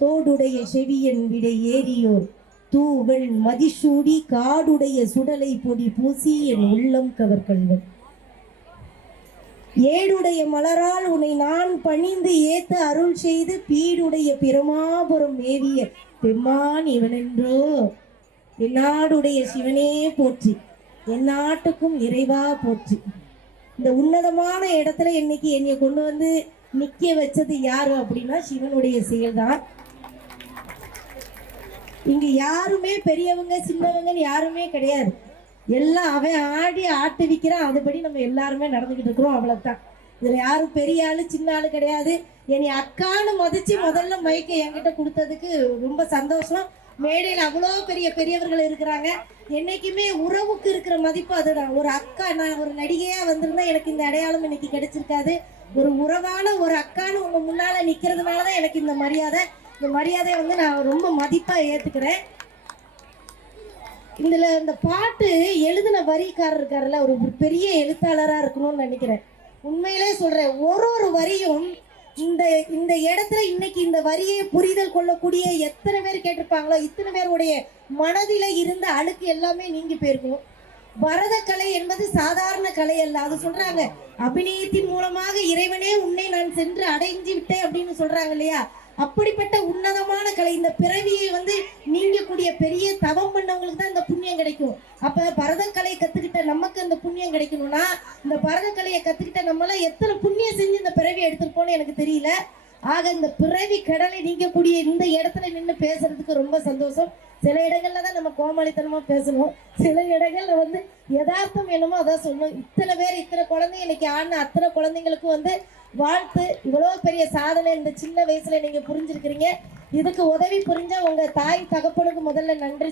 தோடுடைய செவியன் விடை ஏறியோர் தூவள் மதிசூடி காடுடைய சுடலை பொடி பூசி என் உள்ளம் கவர்கள்வன். ஏடுடைய மலரால் உன்னை நான் பணிந்து ஏத்த அருள் செய்து பீடுடைய பிரமாபுரம் ஏவிய பெம்மான் இவனென்றோ? என்னாடுடைய சிவனே போற்றி என் நாட்டுக்கும் இறைவா போற்றி. இந்த உன்னதமான இடத்துல இன்னைக்கு என்னை கொண்டு வந்து நிக்க வச்சது யாரு அப்படின்னா சிவனுடைய செயல்தான். இங்க யாருமே பெரியவங்க சின்னவங்கன்னு யாருமே கிடையாது. எல்லாம் அவன் ஆடி ஆட்டு விற்கிறான் அதுபடி நம்ம எல்லாருமே நடந்துக்கிட்டு இருக்கிறோம். அவ்வளவுதான். இதுல யாரும் பெரிய ஆளு சின்ன ஆளு கிடையாது. என்னை அக்கான்னு மதிச்சு முதல்ல மைக்கை என்கிட்ட கொடுத்ததுக்கு ரொம்ப சந்தோஷம். மேடையில் அவ்வளோ பெரிய பெரியவர்கள் இருக்கிறாங்க. என்னைக்குமே உறவுக்கு இருக்கிற மதிப்பு அதுதான். ஒரு அக்கா நான் ஒரு நடிகையா வந்திருந்தா எனக்கு இந்த அடையாளம் இன்னைக்கு கிடைச்சிருக்காது. ஒரு உறவான ஒரு அக்கான்னு உங்க முன்னால நிக்கிறதுனால தான் எனக்கு இந்த மரியாதை. இந்த மரியாதையை வந்து நான் ரொம்ப மதிப்பா ஏத்துக்கிறேன். இதில் இந்த பாட்டு எழுதின வரிக்காரர் இருக்காருல்ல ஒரு பெரிய எழுத்தாளரா இருக்கணும்னு நினைக்கிறேன். உண்மையிலே சொல்றேன் ஒரு ஒரு வரியும் இந்த இந்த இடத்துல இன்னைக்கு இந்த வரியை புரிதல் கொள்ளக்கூடிய எத்தனை பேர் கேட்டிருப்பாங்களோ இத்தனை பேருடைய மனதில இருந்த அழுக்கு எல்லாமே நீங்கி போயிருக்கும். பரத கலை என்பது சாதாரண கலை அல்ல அது சொல்றாங்க அபிநயத்தின் மூலமாக இறைவனே உன்னை நான் சென்று அடைஞ்சு விட்டேன் அப்படின்னு சொல்றாங்க இல்லையா? அப்படிப்பட்ட உன்னதமான கலை. இந்த பிறவியை வந்து நீங்கக்கூடிய பெரிய தவம் பண்ணவங்களுக்கு தான் இந்த புண்ணியம் கிடைக்கும். அப்ப பரதக்கலை கத்துக்கிட்ட நமக்கு அந்த புண்ணியம் கிடைக்கணும்னா இந்த பரதக்கலையை கத்துக்கிட்ட நம்மளாம் எத்தனை புண்ணியம் செஞ்சு இந்த பிறவி எடுத்திருப்போம்னு எனக்கு தெரியல. ஆக இந்த பிறவி கடலை நீங்கக்கூடிய இந்த இடத்துல நின்று பேசுறதுக்கு ரொம்ப சந்தோஷம். சில இடங்கள்ல தான் நம்ம கோமாளித்தனமா பேசணும். சில இடங்கள்ல வந்து யதார்த்தம் என்னமோ அதான் சொல்லணும். இத்தனை பேர் இத்தனை குழந்தைங்க இன்னைக்கு ஆடின அத்தனை குழந்தைங்களுக்கும் வந்து வாழ்த்து. இவ்வளோ பெரிய சாதனை இந்த சின்ன வயசுல நீங்க புரிஞ்சிருக்கிறீங்க. இதுக்கு உதவி புரிஞ்ச உங்க தாய் தகப்பனுக்கு முதல்ல நன்றி